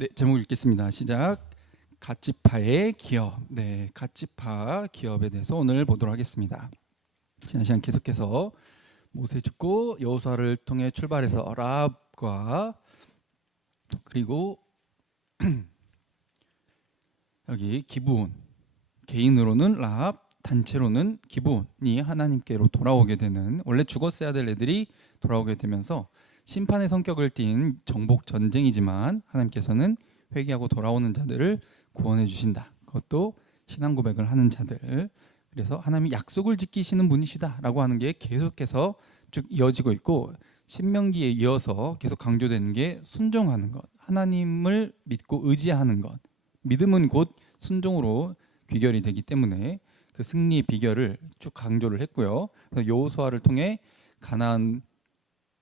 네, 제목 읽겠습니다. 시작. 갓지파의 기업. 네, 갓지파 기업에 대해서 오늘 보도록 하겠습니다. 지난 시간 계속해서 모세 죽고 여호수아를 통해 출발해서 라합과 그리고 여기 기브온, 개인으로는 라합, 단체로는 기브온이 하나님께로 돌아오게 되는, 원래 죽었어야 될 애들이 돌아오게 되면서 심판의 성격을 띤 정복 전쟁이지만 하나님께서는 회개하고 돌아오는 자들을 구원해 주신다. 그것도 신앙 고백을 하는 자들. 그래서 하나님이 약속을 지키시는 분이시다라고 하는 게 계속해서 쭉 이어지고 있고, 신명기에 이어서 계속 강조되는 게 순종하는 것, 하나님을 믿고 의지하는 것. 믿음은 곧 순종으로 귀결이 되기 때문에 그 승리의 비결을 쭉 강조를 했고요. 그래서 여호수아를 통해 가나안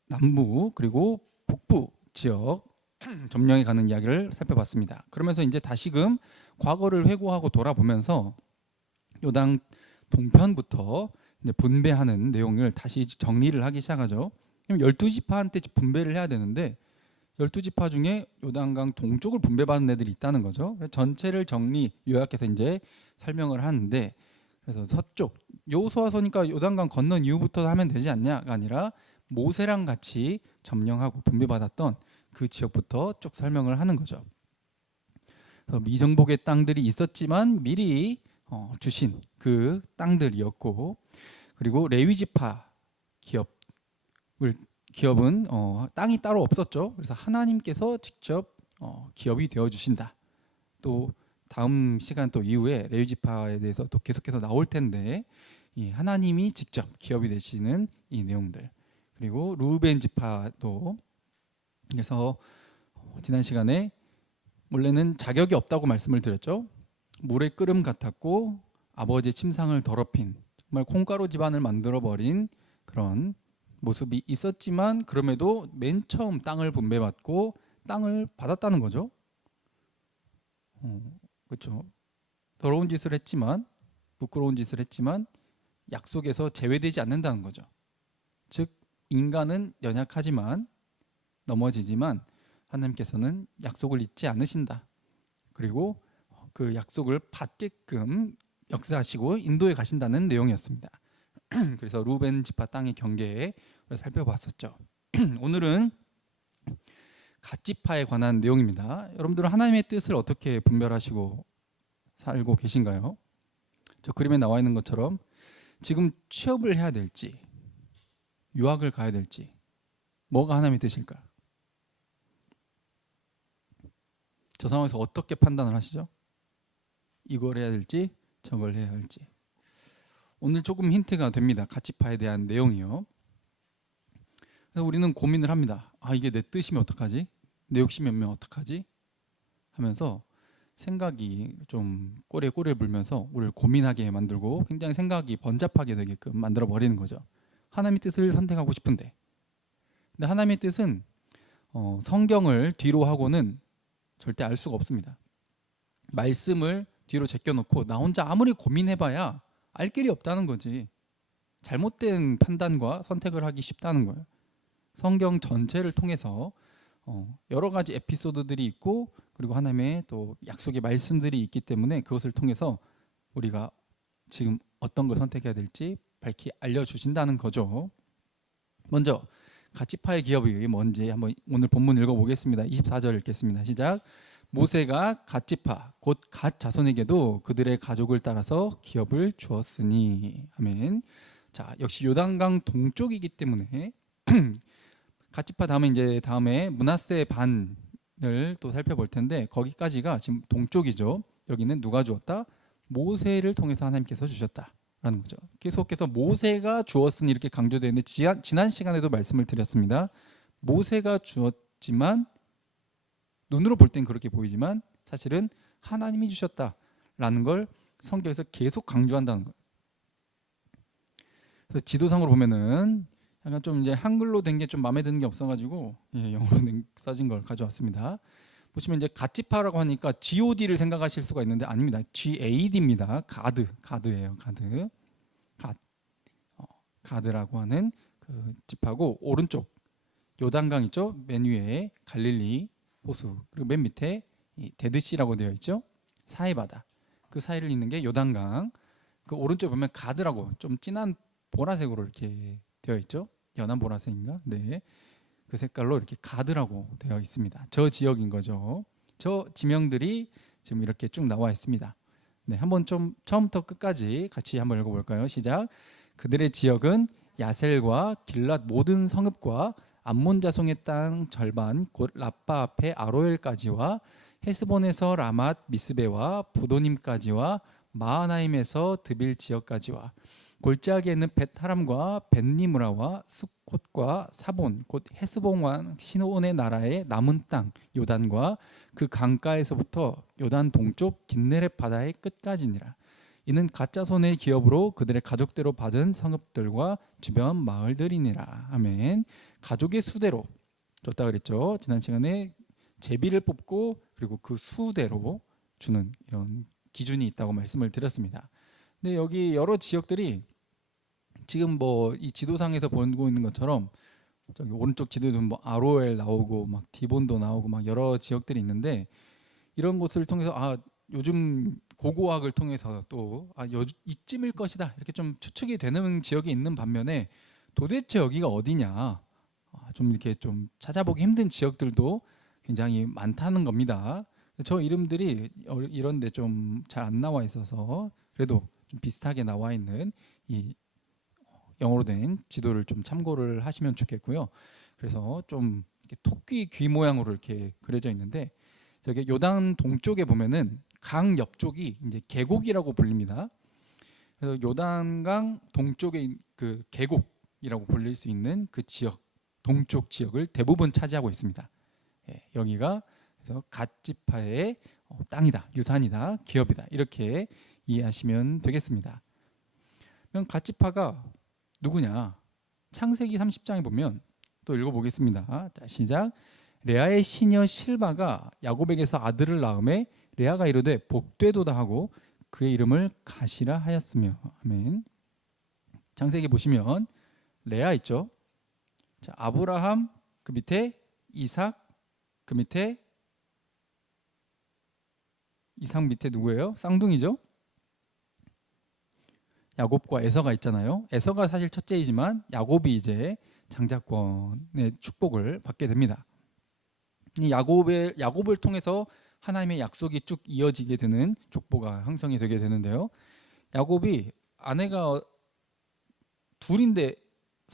남부 그리고 북부 지역 점령해 가는 이야기를 살펴봤습니다. 그러면서 이제 다시금 과거를 회고하고 돌아보면서 요당 동편부터 이제 분배하는 내용을 다시 정리를 하기 시작하죠. 12지파한테 분배를 해야 되는데 12지파 중에 요단강 동쪽을 분배받은 애들이 있다는 거죠. 전체를 정리 요약해서 이제 설명을 하는데, 그래서 서쪽 여호수아서니까 요단강 건넌 이후부터 하면 되지 않냐가 아니라 모세랑 같이 점령하고 분배받았던 그 지역부터 쭉 설명을 하는 거죠. 그래서 미정복의 땅들이 있었지만 미리 주신 그 땅들이었고, 그리고 레위지파 기업은 땅이 따로 없었죠. 그래서 하나님께서 직접 기업이 되어 주신다. 또 다음 시간 또 이후에 레위지파에 대해서 또 계속해서 나올 텐데, 이 하나님이 직접 기업이 되시는 이 내용들. 그리고 루벤 지파도, 그래서 지난 시간에 원래는 자격이 없다고 말씀을 드렸죠. 물의 끓음 같았고 아버지의 침상을 더럽힌, 정말 콩가루 집안을 만들어 버린 그런 모습이 있었지만, 그럼에도 맨 처음 땅을 분배받고 땅을 받았다는 거죠. 그렇죠. 더러운 짓을 했지만, 부끄러운 짓을 했지만 약속에서 제외되지 않는다는 거죠. 즉 인간은 연약하지만 넘어지지만 하나님께서는 약속을 잊지 않으신다. 그리고 그 약속을 받게끔 역사하시고 인도해 가신다는 내용이었습니다. 그래서 루벤 지파 땅의 경계에 살펴봤었죠. 오늘은 갓지파에 관한 내용입니다. 여러분들은 하나님의 뜻을 어떻게 분별하시고 살고 계신가요? 저 그림에 나와 있는 것처럼 지금 취업을 해야 될지, 유학을 가야 될지, 뭐가 하나님의 뜻일까? 저 상황에서 어떻게 판단을 하시죠? 이걸 해야 될지 저걸 해야 할지. 오늘 조금 힌트가 됩니다. 갓지파에 대한 내용이요. 그래서 우리는 고민을 합니다. 이게 내 뜻이면 어떡하지? 내 욕심이면 어떡하지? 하면서 생각이 좀 꼬리에 꼬리를 물면서 우리를 고민하게 만들고 굉장히 생각이 번잡하게 되게끔 만들어 버리는 거죠. 하나님의 뜻을 선택하고 싶은데, 근데 하나님의 뜻은 성경을 뒤로 하고는 절대 알 수가 없습니다. 말씀을 뒤로 제껴놓고 나 혼자 아무리 고민해봐야 알 길이 없다는 거지. 잘못된 판단과 선택을 하기 쉽다는 거예요. 성경 전체를 통해서 여러 가지 에피소드들이 있고, 그리고 하나님의 또 약속의 말씀들이 있기 때문에 그것을 통해서 우리가 지금 어떤 걸 선택해야 될지 밝히 알려주신다는 거죠. 먼저 갓지파의 기업이 뭔지 한번 오늘 본문 읽어보겠습니다. 24절 읽겠습니다. 시작. 모세가 갓지파 곧 갓 자손에게도 그들의 가족을 따라서 기업을 주었으니. 아멘. 자, 역시 요단강 동쪽이기 때문에 갓지파 다음에 이제 다음에 므낫세 반을 또 살펴볼 텐데, 거기까지가 지금 동쪽이죠. 여기는 누가 주었다? 모세를 통해서 하나님께서 주셨다라는 거죠. 계속해서 모세가 주었으니 이렇게 강조되어 있는데, 지난 시간에도 말씀을 드렸습니다. 모세가 주었지만 눈으로 볼 땐 그렇게 보이지만 사실은 하나님이 주셨다라는 걸 성경에서 계속 강조한다는 거예요. 그래서 지도상으로 보면은 약간 좀 이제 한글로 된 게 좀 마음에 드는 게 없어가지고 영어로 써진 걸 가져왔습니다. 보시면 이제 갓지파라고 하니까 God를 생각하실 수가 있는데 아닙니다. GAD입니다. 가드예요. 가드라고 하는 그 지파고, 오른쪽 요단강 있죠? 맨 위에 갈릴리 호수. 그리고 맨 밑에 이 데드시라고 되어 있죠. 사해 바다. 그 사이를 잇는 게 요단강. 그 오른쪽 보면 가드라고 좀 진한 보라색으로 이렇게 되어 있죠. 연한 보라색인가? 네. 그 색깔로 이렇게 가드라고 되어 있습니다. 저 지역인 거죠. 저 지명들이 지금 이렇게 쭉 나와 있습니다. 네, 한번 좀 처음부터 끝까지 같이 한번 읽어볼까요? 시작. 그들의 지역은 야셀과 길랏 모든 성읍과 암몬 자손의 땅 절반 곧 라빠 앞에 아로엘까지와 헤스본에서 라맛 미스베와 보도님까지와 마하나임에서 드빌 지역까지와 골짜기에 있는 벳하람과 벳니므라와 수콧과 사본 곧 헤스본 왕 시온의 나라의 남은 땅 요단과 그 강가에서부터 요단 동쪽 긴네렛 바다의 끝까지니라. 이는 가짜손의 기업으로 그들의 가족대로 받은 성읍들과 주변 마을들이니라. 아멘. 가족의 수대로 줬다 그랬죠. 지난 시간에 제비를 뽑고 그리고 그 수대로 주는 이런 기준이 있다고 말씀을 드렸습니다. 근데 여기 여러 지역들이 지금 뭐 이 지도상에서 보고 있는 것처럼 저기 오른쪽 지도에도 뭐 아로엘 나오고 막 디본도 나오고 막 여러 지역들이 있는데 이런 곳을 통해서 요즘 고고학을 통해서 또 이쯤일 것이다 이렇게 좀 추측이 되는 지역이 있는 반면에 도대체 여기가 어디냐 좀 이렇게 좀 찾아보기 힘든 지역들도 굉장히 많다는 겁니다. 저 이름들이 이런데 좀 잘 안 나와 있어서 그래도 좀 비슷하게 나와 있는 이 영어로 된 지도를 좀 참고를 하시면 좋겠고요. 그래서 좀 이렇게 토끼 귀 모양으로 이렇게 그려져 있는데 저기 요단 동쪽에 보면은 강 옆쪽이 이제 계곡이라고 불립니다. 그래서 요단강 동쪽에 그 계곡이라고 불릴 수 있는 그 지역 동쪽 지역을 대부분 차지하고 있습니다. 예, 여기가 그래서 갓지파의 땅이다, 유산이다, 기업이다 이렇게 이해하시면 되겠습니다. 그럼 갓지파가 누구냐? 창세기 30장에 보면 또 읽어보겠습니다. 자, 시작. 레아의 시녀 실바가 야곱에게서 아들을 낳음에 레아가 이르되 복되도다 하고 그의 이름을 가시라 하였으며. 아멘. 창세기 보시면 레아 있죠. 자, 아브라함 그 밑에 이삭 그 밑에 이삭 밑에 누구예요? 쌍둥이죠. 야곱과 에서가 있잖아요. 에서가 사실 첫째이지만 야곱이 이제 장자권의 축복을 받게 됩니다. 이 야곱을 통해서 하나님의 약속이 쭉 이어지게 되는 족보가 형성이 되게 되는데요. 야곱이 아내가 둘인데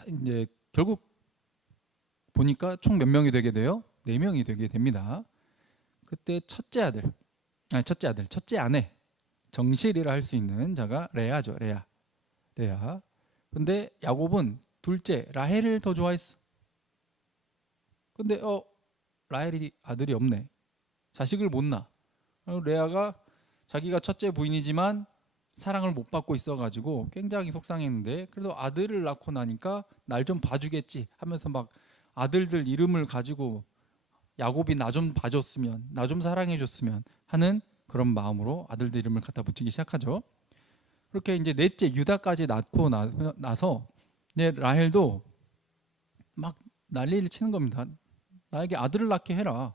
이제 결국 보니까 총 몇 명이 되게 돼요? 4명이 되게 됩니다. 그때 첫째 아내 정실이라 할 수 있는 자가 레아죠. 레아. 근데 야곱은 둘째 라헬을 더 좋아했어. 근데 라헬이 아들이 없네. 자식을 못 낳아. 레아가 자기가 첫째 부인이지만 사랑을 못 받고 있어가지고 굉장히 속상했는데 그래도 아들을 낳고 나니까 날 좀 봐주겠지 하면서 막 아들들 이름을 가지고 야곱이 나 좀 봐줬으면 나 좀 사랑해줬으면 하는 그런 마음으로 아들들 이름을 갖다 붙이기 시작하죠. 그렇게 이제 넷째 유다까지 낳고 나서 이제 라헬도 막 난리를 치는 겁니다. 나에게 아들을 낳게 해라.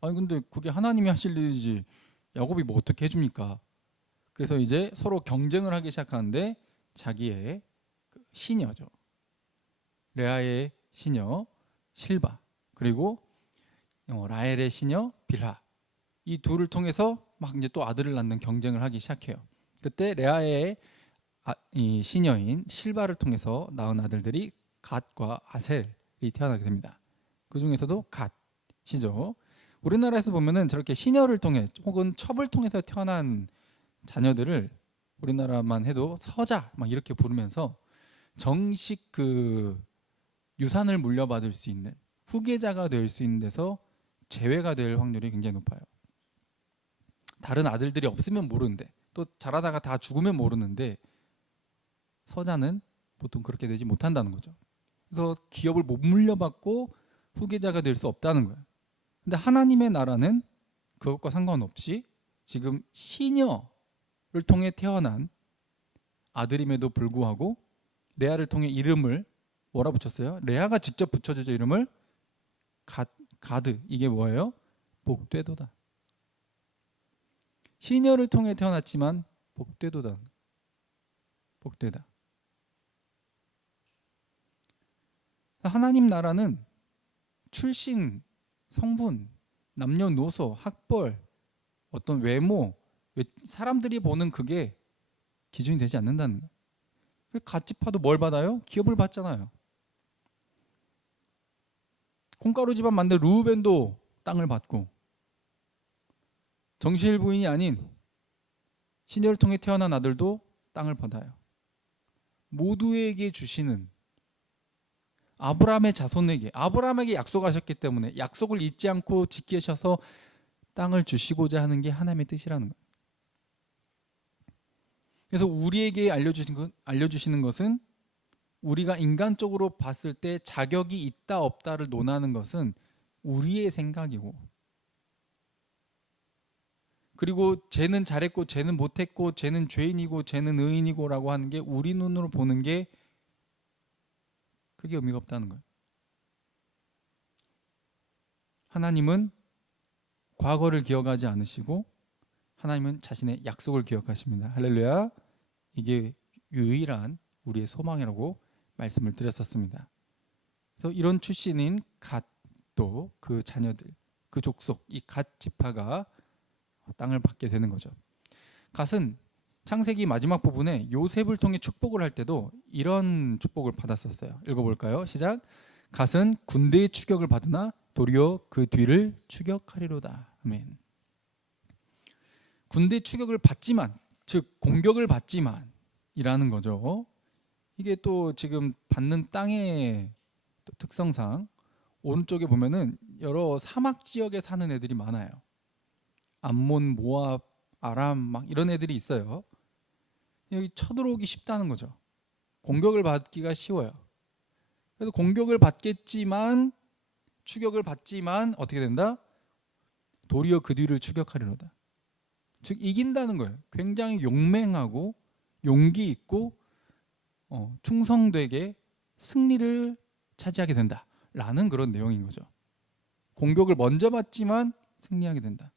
아니 근데 그게 하나님이 하실 일이지 야곱이 뭐 어떻게 해줍니까? 그래서 이제 서로 경쟁을 하기 시작하는데 자기의 시녀죠. 레아의 시녀 실바 그리고 라헬의 시녀 빌하 이 둘을 통해서 막 이제 또 아들을 낳는 경쟁을 하기 시작해요. 그때 레아의 이 시녀인 실바를 통해서 낳은 아들들이 갓과 아셀이 태어나게 됩니다. 그 중에서도 갓이죠. 우리나라에서 보면은 저렇게 시녀를 통해 혹은 첩을 통해서 태어난 자녀들을 우리나라만 해도 서자 막 이렇게 부르면서 정식 그 유산을 물려받을 수 있는 후계자가 될 수 있는 데서 제외가 될 확률이 굉장히 높아요. 다른 아들들이 없으면 모르는데 또 자라다가 다 죽으면 모르는데 서자는 보통 그렇게 되지 못한다는 거죠. 그래서 기업을 못 물려받고 후계자가 될 수 없다는 거예요. 근데 하나님의 나라는 그것과 상관없이 지금 시녀를 통해 태어난 아들임에도 불구하고 레아를 통해 이름을 뭐라 붙였어요? 레아가 직접 붙여주죠. 이름을 가드. 이게 뭐예요? 복되도다. 시녀를 통해 태어났지만 복되도다. 복되다. 하나님 나라는 출신, 성분, 남녀노소, 학벌, 어떤 외모, 사람들이 보는 그게 기준이 되지 않는다는 거예요. 갓집파도 뭘 받아요? 기업을 받잖아요. 콩가루 집안 만든 루벤도 땅을 받고, 정실 부인이 아닌 시녀를 통해 태어난 아들도 땅을 받아요. 모두에게 주시는, 아브라함의 자손에게, 아브라함에게 약속하셨기 때문에 약속을 잊지 않고 지키셔서 땅을 주시고자 하는 게 하나님의 뜻이라는 거예요. 그래서 우리에게 알려주시는 것은, 우리가 인간적으로 봤을 때 자격이 있다 없다를 논하는 것은 우리의 생각이고, 그리고 쟤는 잘했고 쟤는 못했고 쟤는 죄인이고 쟤는 의인이고 라고 하는 게 우리 눈으로 보는 게 그게 의미가 없다는 거예요. 하나님은 과거를 기억하지 않으시고 하나님은 자신의 약속을 기억하십니다. 할렐루야. 이게 유일한 우리의 소망이라고 말씀을 드렸었습니다. 그래서 이런 출신인 갓도 그 자녀들, 그 족속, 이 갓 지파가 땅을 받게 되는 거죠. 갓은 창세기 마지막 부분에 요셉을 통해 축복을 할 때도 이런 축복을 받았었어요. 읽어볼까요? 시작. 갓은 군대의 추격을 받으나 도리어 그 뒤를 추격하리로다. 아멘. 군대 추격을 받지만, 즉 공격을 받지만 이라는 거죠. 이게 또 지금 받는 땅의 또 특성상 오른쪽에 보면은 여러 사막 지역에 사는 애들이 많아요. 암몬, 모압, 아람 막 이런 애들이 있어요. 여기 쳐들어오기 쉽다는 거죠. 공격을 받기가 쉬워요. 그래서 공격을 받겠지만, 추격을 받지만 어떻게 된다? 도리어 그 뒤를 추격하리로다. 즉 이긴다는 거예요. 굉장히 용맹하고 용기 있고 충성되게 승리를 차지하게 된다라는 그런 내용인 거죠. 공격을 먼저 받지만 승리하게 된다.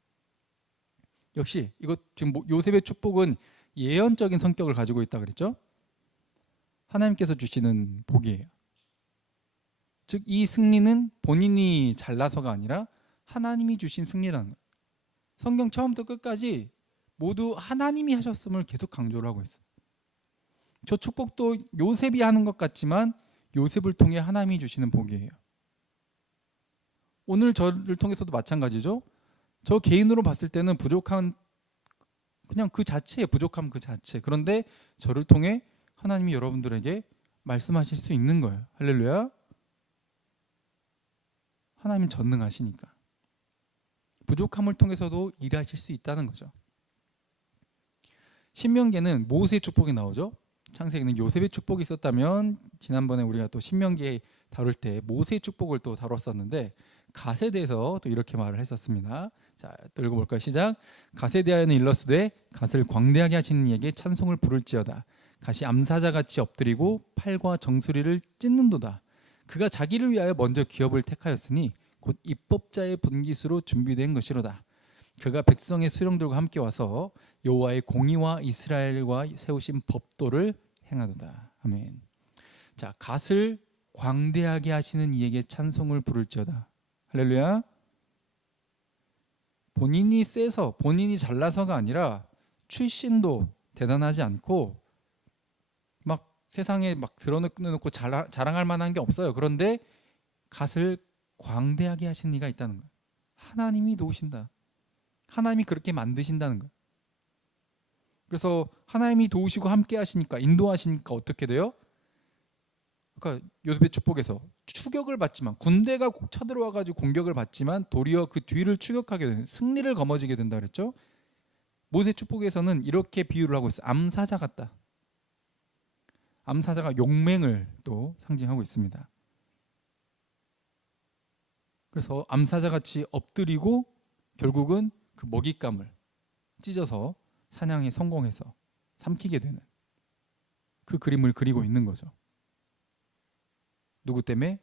역시 이것 지금 요셉의 축복은 예언적인 성격을 가지고 있다 그랬죠. 하나님께서 주시는 복이에요. 즉 이 승리는 본인이 잘나서가 아니라 하나님이 주신 승리라는 거예요. 성경 처음부터 끝까지 모두 하나님이 하셨음을 계속 강조를 하고 있어요. 저 축복도 요셉이 하는 것 같지만 요셉을 통해 하나님이 주시는 복이에요. 오늘 저를 통해서도 마찬가지죠. 저 개인으로 봤을 때는 부족한, 그냥 그 자체에 부족함 그 자체. 그런데 저를 통해 하나님이 여러분들에게 말씀하실 수 있는 거예요. 할렐루야. 하나님은 전능하시니까 부족함을 통해서도 일하실 수 있다는 거죠. 신명기에는 모세의 축복이 나오죠. 창세기는 요셉의 축복이 있었다면, 지난번에 우리가 또 신명기에 다룰 때 모세의 축복을 또 다뤘었는데 갓에 대해서 또 이렇게 말을 했었습니다. 자, 또 읽어볼까요? 시작. 갓에 대하여는 일러스되 갓을 광대하게 하시는 이에게 찬송을 부를지어다. 갓이 암사자같이 엎드리고 팔과 정수리를 찢는도다. 그가 자기를 위하여 먼저 기업을 택하였으니 곧 입법자의 분깃으로 준비된 것이로다. 그가 백성의 수령들과 함께 와서 여호와의 공의와 이스라엘과 세우신 법도를 행하도다. 아멘. 자, 갓을 광대하게 하시는 이에게 찬송을 부를지어다. 할렐루야. 본인이 세서 본인이 잘나서가 아니라 출신도 대단하지 않고 막 세상에 막 드러내놓고 자랑할 만한 게 없어요. 그런데 갓을 광대하게 하시는 이가 있다는 거예요. 하나님이 도우신다. 하나님이 그렇게 만드신다는 거예요. 그래서 하나님이 도우시고 함께 하시니까, 인도하시니까 어떻게 돼요? 그러니까 요셉의 축복에서 추격을 받지만, 군대가 쳐들어와 가지고 공격을 받지만 도리어 그 뒤를 추격하게 되는, 승리를 거머쥐게 된다 그랬죠. 모세 축복에서는 이렇게 비유를 하고 있어요. 암사자 같다. 암사자가 용맹을 또 상징하고 있습니다. 그래서 암사자같이 엎드리고 결국은 그 먹잇감을 찢어서 사냥에 성공해서 삼키게 되는 그 그림을 그리고 있는 거죠. 누구 때문에?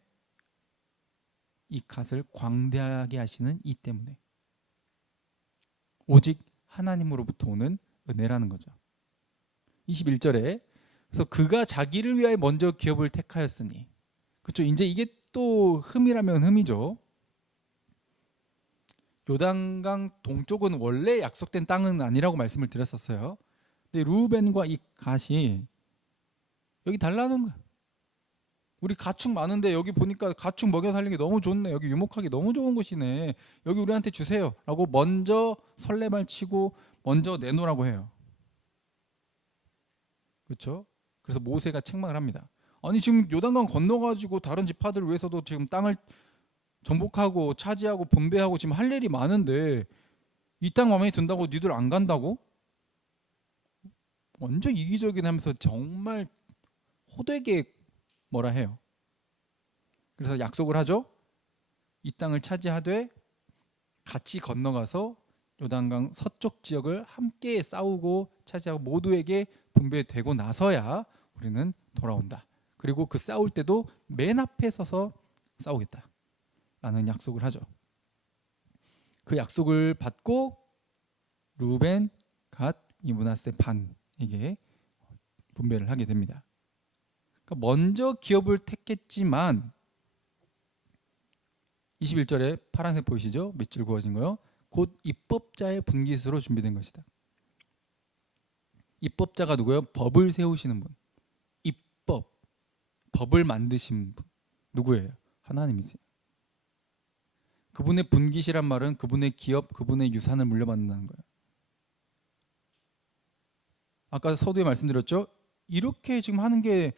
이 갓을 광대하게 하시는 이 때문에. 오직 하나님으로부터 오는 은혜라는 거죠. 21절에 그래서 그가 자기를 위하여 먼저 기업을 택하였으니, 그렇죠. 이제 이게 또 흠이라면 흠이죠. 요단강 동쪽은 원래 약속된 땅은 아니라고 말씀을 드렸었어요. 근데 루벤과 이 갓이 여기 달라는 거야. 우리 가축 많은데 여기 보니까 가축 먹여 살리는 게 너무 좋네. 여기 유목하기 너무 좋은 곳이네. 여기 우리한테 주세요. 라고 먼저 설레발 치고 먼저 내놓으라고 해요. 그렇죠? 그래서 모세가 책망을 합니다. 아니 지금 요단강 건너가지고 다른 지파들을 위해서도 지금 땅을 정복하고 차지하고 분배하고 지금 할 일이 많은데 이 땅 마음에 든다고 니들 안 간다고? 완전 이기적인 하면서 정말 호되게 뭐라 해요. 그래서 약속을 하죠. 이 땅을 차지하되 같이 건너가서 요단강 서쪽 지역을 함께 싸우고 차지하고 모두에게 분배되고 나서야 우리는 돌아온다. 그리고 그 싸울 때도 맨 앞에 서서 싸우겠다 라는 약속을 하죠. 그 약속을 받고 루벤, 갓, 이므낫세 반에게 분배를 하게 됩니다. 그러니까 먼저 기업을 택했지만 21절에 파란색 보이시죠? 밑줄 그어진 거요. 곧 입법자의 분깃으로 준비된 것이다. 입법자가 누구예요? 법을 세우시는 분. 입법, 법을 만드신 분. 누구예요? 하나님이세요. 그분의 분깃이란 말은 그분의 기업, 그분의 유산을 물려받는다는 거예요. 아까 서두에 말씀드렸죠? 이렇게 지금 하는 게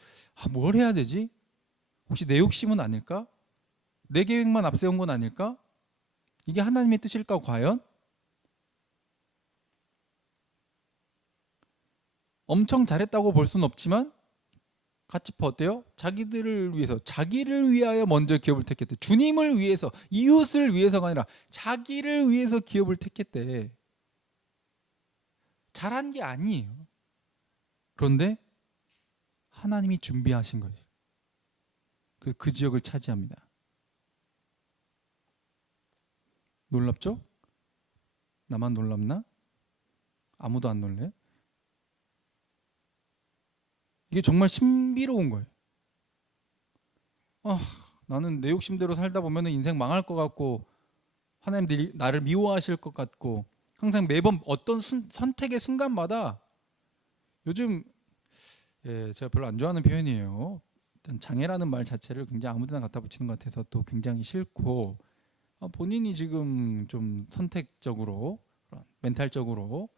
뭘 해야 되지? 혹시 내 욕심은 아닐까? 내 계획만 앞세운 건 아닐까? 이게 하나님의 뜻일까 과연? 엄청 잘했다고 볼 수는 없지만 같이 어때요? 자기들을 위해서, 자기를 위하여 먼저 기업을 택했대. 주님을 위해서, 이웃을 위해서가 아니라 자기를 위해서 기업을 택했대. 잘한 게 아니에요. 그런데 하나님이 준비하신 거예요. 그 지역을 차지합니다. 놀랍죠? 나만 놀랍나? 아무도 안 놀래요? 이게 정말 신비로운 거예요. 나는 내 욕심대로 살다 보면 인생 망할 것 같고 하나님들이 나를 미워하실 것 같고 항상 매번 어떤 선택의 순간마다 요즘 제가 별로 안 좋아하는 표현이에요. 일단 장애라는 말 자체를 굉장히 아무데나 갖다 붙이는 것 같아서 또 굉장히 싫고 본인이 지금 좀 선택적으로 멘탈적으로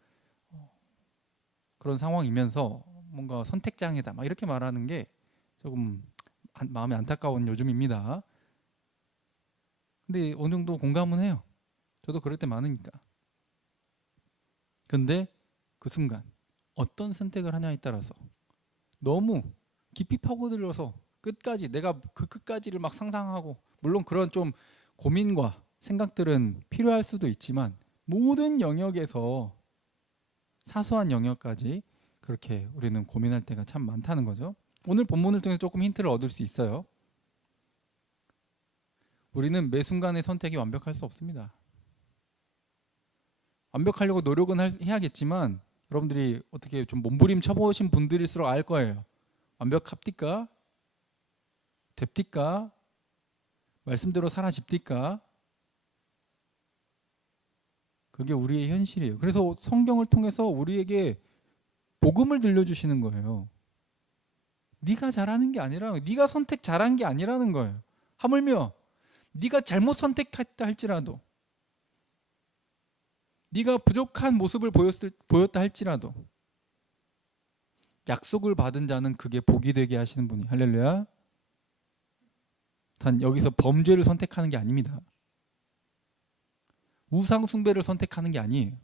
그런 상황이면서 뭔가 선택장애다 막 이렇게 말하는 게 조금 마음이 안타까운 요즘입니다. 근데 어느 정도 공감은 해요. 저도 그럴 때 많으니까. 근데 그 순간 어떤 선택을 하냐에 따라서 너무 깊이 파고들어서 끝까지 내가 그 끝까지를 막 상상하고, 물론 그런 좀 고민과 생각들은 필요할 수도 있지만 모든 영역에서 사소한 영역까지 그렇게 우리는 고민할 때가 참 많다는 거죠. 오늘 본문을 통해서 조금 힌트를 얻을 수 있어요. 우리는 매 순간의 선택이 완벽할 수 없습니다. 완벽하려고 노력은 해야겠지만 여러분들이 어떻게 좀 몸부림 쳐보신 분들일수록 알 거예요. 완벽합니까? 됩니까? 말씀대로 사라집니까? 그게 우리의 현실이에요. 그래서 성경을 통해서 우리에게 복음을 들려주시는 거예요. 네가 잘하는 게 아니라, 네가 선택 잘한 게 아니라는 거예요. 하물며 네가 잘못 선택했다 할지라도, 네가 부족한 모습을 보였다 할지라도 약속을 받은 자는 그게 복이 되게 하시는 분이, 할렐루야. 단 여기서 범죄를 선택하는 게 아닙니다. 우상 숭배를 선택하는 게 아니에요.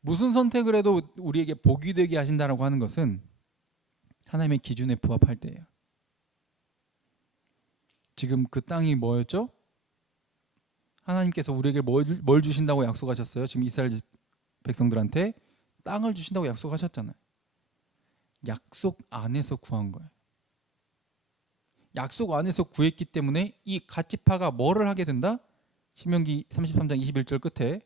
무슨 선택을 해도 우리에게 복이 되게 하신다라고 하는 것은 하나님의 기준에 부합할 때예요. 지금 그 땅이 뭐였죠? 하나님께서 우리에게 뭘 주신다고 약속하셨어요? 지금 이스라엘 백성들한테 땅을 주신다고 약속하셨잖아요. 약속 안에서 구한 거예요. 약속 안에서 구했기 때문에 이 갓지파가 뭐를 하게 된다? 신명기 33장 21절 끝에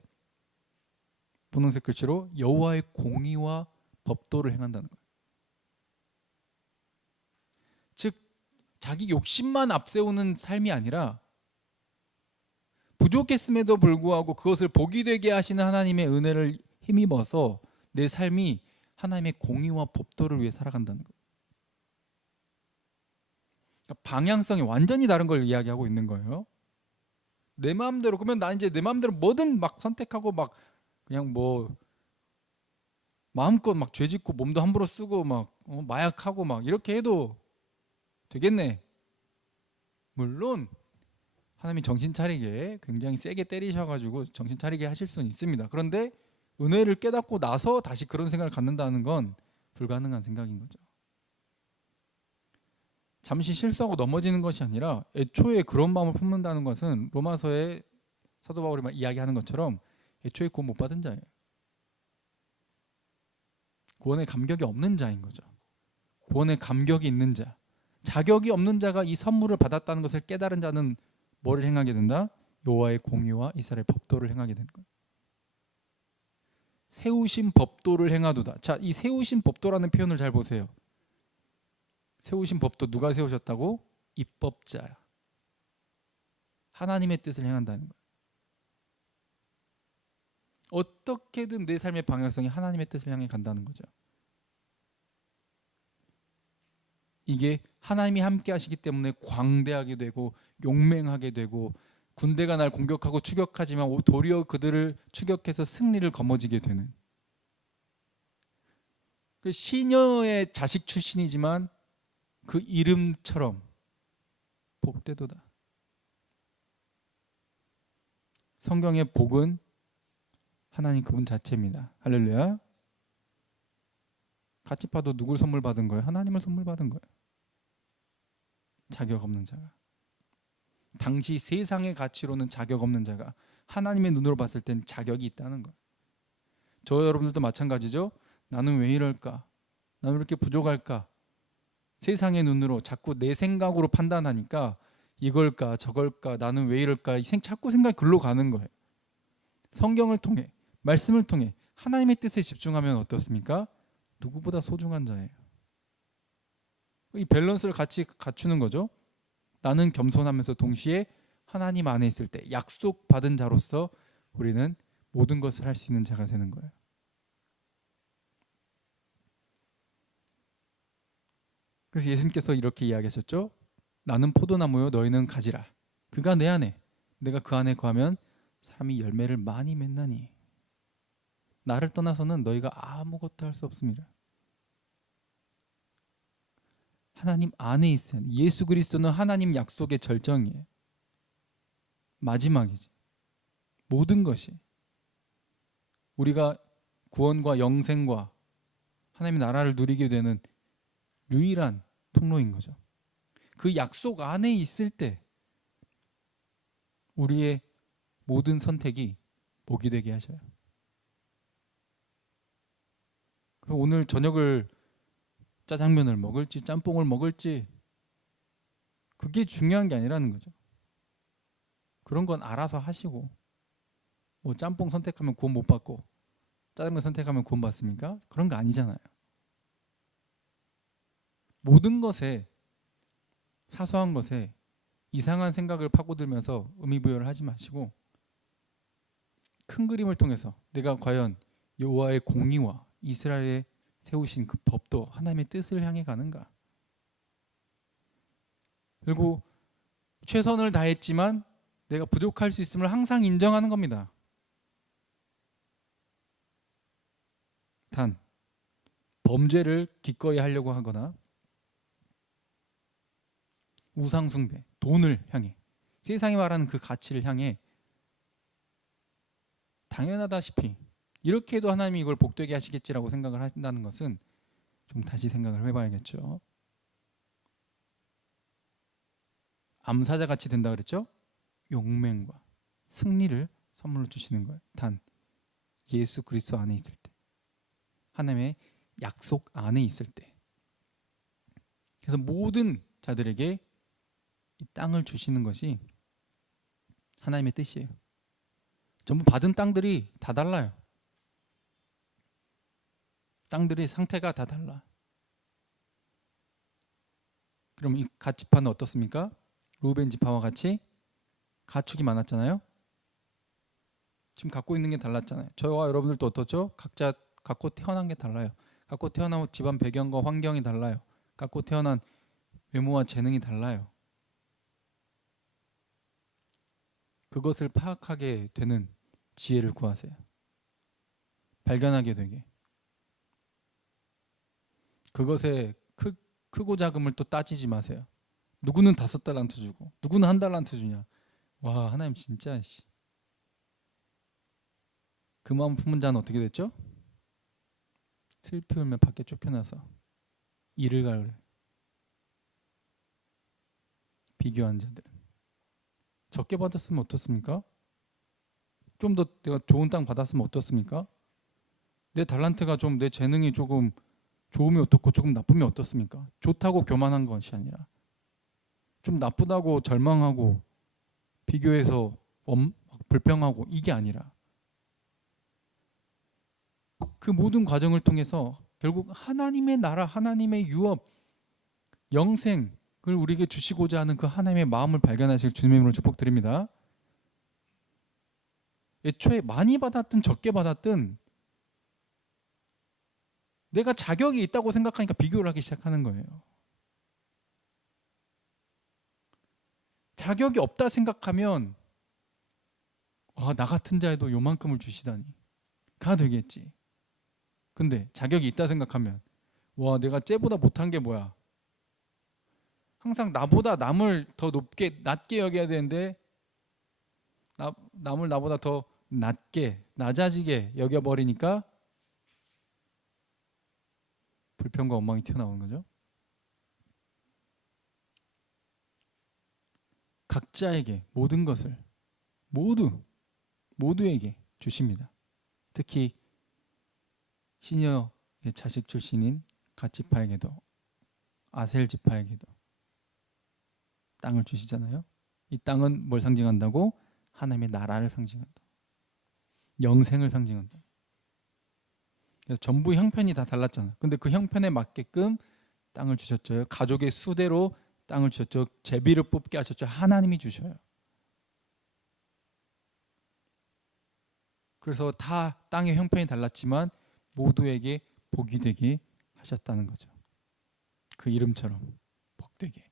분홍색 글씨로 여호와의 공의와 법도를 행한다는 거예요. 즉 자기 욕심만 앞세우는 삶이 아니라 부족했음에도 불구하고 그것을 복이 되게 하시는 하나님의 은혜를 힘입어서 내 삶이 하나님의 공의와 법도를 위해 살아간다는 거예요. 그러니까 방향성이 완전히 다른 걸 이야기하고 있는 거예요. 내 마음대로, 그러면 나 이제 내 마음대로 뭐든 막 선택하고 막 그냥 뭐 마음껏 막 죄짓고 몸도 함부로 쓰고 막 마약하고 막 이렇게 해도 되겠네. 물론 하나님이 정신 차리게 굉장히 세게 때리셔가지고 정신 차리게 하실 수는 있습니다. 그런데 은혜를 깨닫고 나서 다시 그런 생각을 갖는다는 건 불가능한 생각인 거죠. 잠시 실수하고 넘어지는 것이 아니라 애초에 그런 마음을 품는다는 것은 로마서의 사도 바울이 이야기하는 것처럼 애초에 구원 못 받은 자예요. 구원의 감격이 없는 자인 거죠. 구원의 감격이 있는 자, 자격이 없는 자가 이 선물을 받았다는 것을 깨달은 자는 뭐를 행하게 된다? 여호와의 공의와 이스라엘 법도를 행하게 되는 거예요. 세우신 법도를 행하도다. 자, 이 세우신 법도라는 표현을 잘 보세요. 세우신 법도 누가 세우셨다고? 입법자야. 하나님의 뜻을 행한다는 거예요. 어떻게든 내 삶의 방향성이 하나님의 뜻을 향해 간다는 거죠. 이게 하나님이 함께 하시기 때문에 광대하게 되고 용맹하게 되고 군대가 날 공격하고 추격하지만 도리어 그들을 추격해서 승리를 거머쥐게 되는, 그 시녀의 자식 출신이지만 그 이름처럼 복되도다. 성경의 복은 하나님 그분 자체입니다. 할렐루야. 같이 봐도 누굴 선물 받은 거예요? 하나님을 선물 받은 거예요. 자격 없는 자가. 당시 세상의 가치로는 자격 없는 자가 하나님의 눈으로 봤을 땐 자격이 있다는 거예요. 저 여러분들도 마찬가지죠. 나는 왜 이럴까? 나는 왜 이렇게 부족할까? 세상의 눈으로 자꾸 내 생각으로 판단하니까 이걸까 저걸까 나는 왜 이럴까 자꾸 생각이 글로 가는 거예요. 성경을 통해, 말씀을 통해 하나님의 뜻에 집중하면 어떻습니까? 누구보다 소중한 자예요. 이 밸런스를 같이 갖추는 거죠. 나는 겸손하면서 동시에 하나님 안에 있을 때 약속받은 자로서 우리는 모든 것을 할 수 있는 자가 되는 거예요. 그래서 예수님께서 이렇게 이야기하셨죠. 나는 포도나무요 너희는 가지라. 그가 내 안에 내가 그 안에 거하면 사람이 열매를 많이 맺나니 나를 떠나서는 너희가 아무것도 할 수 없습니다. 하나님 안에 있어야 돼. 예수 그리스도는 하나님 약속의 절정이에요. 마지막이지. 모든 것이 우리가 구원과 영생과 하나님의 나라를 누리게 되는 유일한 통로인 거죠. 그 약속 안에 있을 때 우리의 모든 선택이 복이 되게 하셔요. 오늘 저녁을 짜장면을 먹을지 짬뽕을 먹을지 그게 중요한 게 아니라는 거죠. 그런 건 알아서 하시고, 뭐 짬뽕 선택하면 구원 못 받고 짜장면 선택하면 구원 받습니까? 그런 거 아니잖아요. 모든 것에, 사소한 것에 이상한 생각을 파고들면서 의미부여를 하지 마시고 큰 그림을 통해서 내가 과연 여호와의 공의와 이스라엘에 세우신 그 법도 하나님의 뜻을 향해 가는가. 그리고 최선을 다했지만 내가 부족할 수 있음을 항상 인정하는 겁니다. 단 범죄를 기꺼이 하려고 하거나 우상 숭배, 돈을 향해, 세상이 말하는 그 가치를 향해 당연하다시피 이렇게 해도 하나님이 이걸 복되게 하시겠지라고 생각을 한다는 것은 좀 다시 생각을 해봐야겠죠. 암사자 같이 된다 그랬죠? 용맹과 승리를 선물로 주시는 거예요. 단 예수 그리스도 안에 있을 때, 하나님의 약속 안에 있을 때. 그래서 모든 자들에게 이 땅을 주시는 것이 하나님의 뜻이에요. 전부 받은 땅들이 다 달라요. 땅들의 상태가 다 달라. 그럼 이 갓 지파는 어떻습니까? 루벤 지파와 같이 가축이 많았잖아요. 지금 갖고 있는 게 달랐잖아요. 저와 여러분들도 어떻죠? 각자 갖고 태어난 게 달라요. 갖고 태어난 집안 배경과 환경이 달라요. 갖고 태어난 외모와 재능이 달라요. 그것을 파악하게 되는 지혜를 구하세요. 발견하게 되게. 그것에 크고 작음을 또 따지지 마세요. 누구는 5달란트 주고 누구는 1달란트 주냐. 와, 하나님 진짜 그 마음 품은 자는 어떻게 됐죠? 슬피 울며 밖에 쫓겨나서 이를 가르래. 비교한 자들은 적게 받았으면 어떻습니까? 좀 더 내가 좋은 땅 받았으면 어떻습니까? 내 달란트가 좀, 내 재능이 조금 좋으면 어떻고 조금 나쁘면 어떻습니까? 좋다고 교만한 것이 아니라 좀 나쁘다고 절망하고 비교해서 불평하고 이게 아니라 그 모든 과정을 통해서 결국 하나님의 나라, 하나님의 유업, 영생을 우리에게 주시고자 하는 그 하나님의 마음을 발견하실 주님의 이름으로 축복드립니다. 애초에 많이 받았든 적게 받았든 내가 자격이 있다고 생각하니까 비교를 하기 시작하는 거예요. 자격이 없다 생각하면 나 같은 자에도 요만큼을 주시다니 가 되겠지. 근데 자격이 있다 생각하면 내가 쟤보다 못한 게 뭐야. 항상 나보다 남을 더 낮게 여겨야 되는데 남을 나보다 더 낮아지게 여겨버리니까 불평과 원망이 튀어나오는 거죠. 각자에게 모든 것을 모두에게 주십니다. 특히 시녀의 자식 출신인 갓 지파에게도 아셀 지파에게도 땅을 주시잖아요. 이 땅은 뭘 상징한다고? 하나님의 나라를 상징한다. 영생을 상징한다. 그래서 전부 형편이 다 달랐잖아. 근데 그 형편에 맞게끔 땅을 주셨죠. 가족의 수대로 땅을 주셨죠. 제비를 뽑게 하셨죠. 하나님이 주셔요. 그래서 다 땅의 형편이 달랐지만 모두에게 복이 되게 하셨다는 거죠. 그 이름처럼 복되게,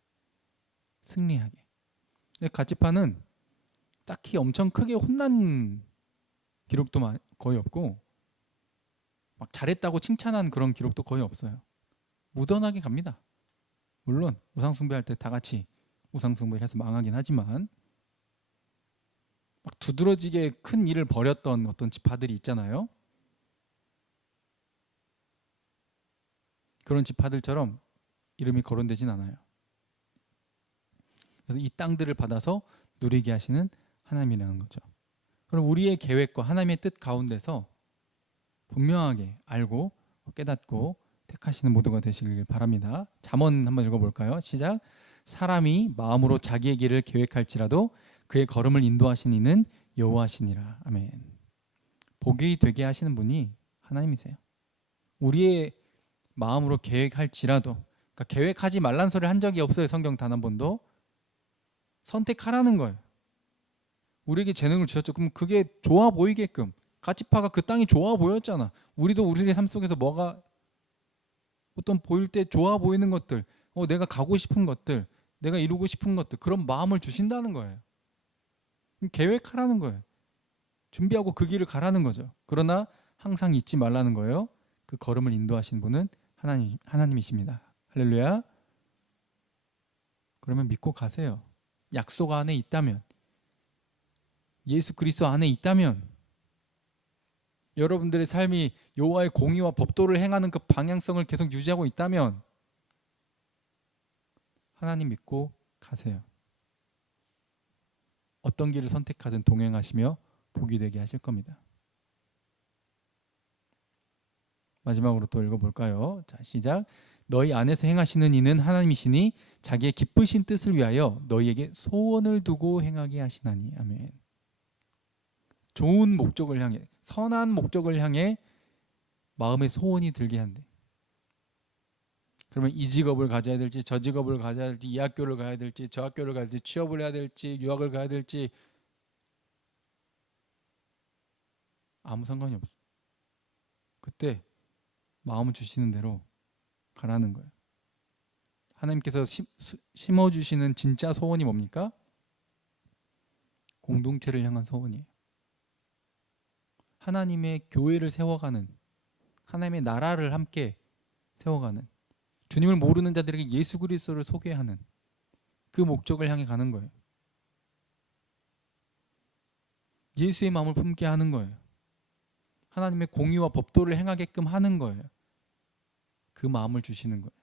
승리하게. 갓 지파는 딱히 엄청 크게 혼난 기록도 거의 없고 막 잘했다고 칭찬한 그런 기록도 거의 없어요. 무던하게 갑니다. 물론 우상숭배할 때 다 같이 우상숭배를 해서 망하긴 하지만 막 두드러지게 큰 일을 벌였던 어떤 지파들이 있잖아요. 그런 지파들처럼 이름이 거론되진 않아요. 그래서 이 땅들을 받아서 누리게 하시는 하나님이라는 거죠. 그럼 우리의 계획과 하나님의 뜻 가운데서 분명하게 알고 깨닫고 택하시는 모두가 되시길 바랍니다. 잠언 한번 읽어볼까요? 시작. 사람이 마음으로 자기의 길을 계획할지라도 그의 걸음을 인도하신 이는 여호와시니라. 아멘. 복이 되게 하시는 분이 하나님이세요. 우리의 마음으로 계획할지라도, 그러니까 계획하지 말란 소리를 한 적이 없어요. 성경 단 한 번도. 선택하라는 거예요. 우리에게 재능을 주셨죠. 그럼 그게 좋아 보이게끔. 갓 지파가 그 땅이 좋아 보였잖아. 우리도 우리의 삶 속에서 뭐가 어떤 보일 때 좋아 보이는 것들, 내가 가고 싶은 것들, 내가 이루고 싶은 것들, 그런 마음을 주신다는 거예요. 계획하라는 거예요. 준비하고 그 길을 가라는 거죠. 그러나 항상 잊지 말라는 거예요. 그 걸음을 인도하신 분은 하나님이십니다. 할렐루야. 그러면 믿고 가세요. 약속 안에 있다면, 예수 그리스도 안에 있다면, 여러분들의 삶이 여호와의 공의와 법도를 행하는 그 방향성을 계속 유지하고 있다면 하나님 믿고 가세요. 어떤 길을 선택하든 동행하시며 복이 되게 하실 겁니다. 마지막으로 또 읽어볼까요? 자, 시작. 너희 안에서 행하시는 이는 하나님이시니 자기의 기쁘신 뜻을 위하여 너희에게 소원을 두고 행하게 하시나니. 아멘. 좋은 목적을 향해, 선한 목적을 향해 마음의 소원이 들게 한대. 그러면 이 직업을 가져야 될지 저 직업을 가져야 될지 이 학교를 가야 될지 저 학교를 가야 될지 취업을 해야 될지 유학을 가야 될지 아무 상관이 없어. 그때 마음 주시는 대로 가라는 거예요. 하나님께서 심어주시는 진짜 소원이 뭡니까? 공동체를 향한 소원이에요. 하나님의 교회를 세워가는, 하나님의 나라를 함께 세워가는, 주님을 모르는 자들에게 예수 그리스도를 소개하는 그 목적을 향해 가는 거예요. 예수의 마음을 품게 하는 거예요. 하나님의 공의와 법도를 행하게끔 하는 거예요. 그 마음을 주시는 거예요.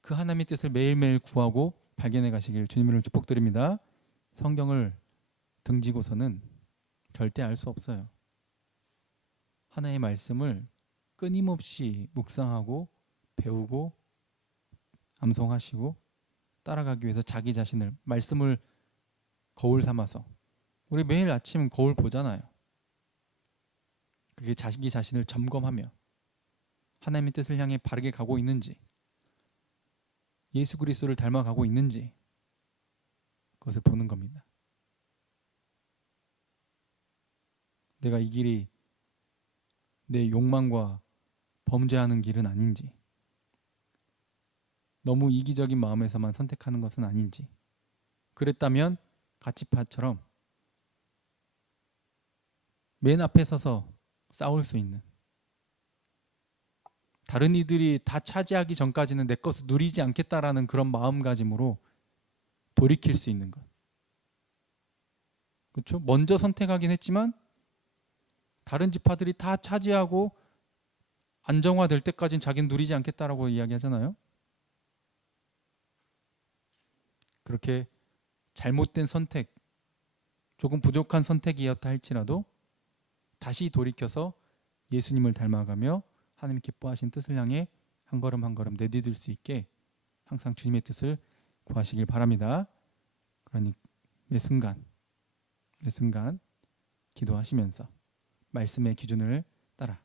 그 하나님의 뜻을 매일매일 구하고 발견해 가시길 주님으로 축복드립니다. 성경을 등지고서는 절대 알 수 없어요. 하나의 말씀을 끊임없이 묵상하고 배우고 암송하시고 따라가기 위해서 자기 자신을 말씀을 거울 삼아서 우리 매일 아침 거울 보잖아요. 그렇게 자기 자신을 점검하며 하나님의 뜻을 향해 바르게 가고 있는지 예수 그리스도를 닮아가고 있는지 그것을 보는 겁니다. 내가 이 길이 내 욕망과 범죄하는 길은 아닌지 너무 이기적인 마음에서만 선택하는 것은 아닌지 그랬다면 가치파처럼 맨 앞에 서서 싸울 수 있는 다른 이들이 다 차지하기 전까지는 내 것을 누리지 않겠다라는 그런 마음가짐으로 돌이킬 수 있는 것. 그렇죠? 먼저 선택하긴 했지만 다른 지파들이 다 차지하고 안정화될 때까지는 자기는 누리지 않겠다라고 이야기하잖아요. 그렇게 잘못된 선택, 조금 부족한 선택이었다 할지라도 다시 돌이켜서 예수님을 닮아가며 하나님 기뻐하신 뜻을 향해 한 걸음 한 걸음 내디딜 수 있게 항상 주님의 뜻을 구하시길 바랍니다. 그러니 매 순간 기도하시면서 말씀의 기준을 따라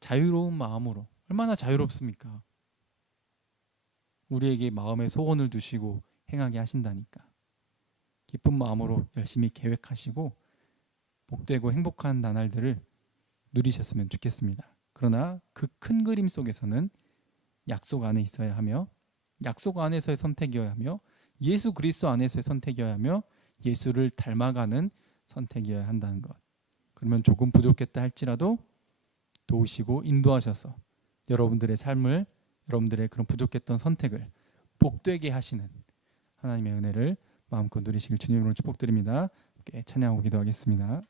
자유로운 마음으로 얼마나 자유롭습니까? 우리에게 마음의 소원을 두시고 행하게 하신다니까. 기쁜 마음으로 열심히 계획하시고 복되고 행복한 나날들을 누리셨으면 좋겠습니다. 그러나 그 큰 그림 속에서는 약속 안에 있어야 하며 약속 안에서의 선택이어야 하며 예수 그리스도 안에서의 선택이어야 하며 예수를 닮아가는 선택이어야 한다는 것. 그러면 조금 부족했다 할지라도 도우시고 인도하셔서 여러분들의 삶을 여러분들의 그런 부족했던 선택을 복되게 하시는 하나님의 은혜를 마음껏 누리시길 주님으로 축복드립니다. 함께 찬양하고 기도하겠습니다.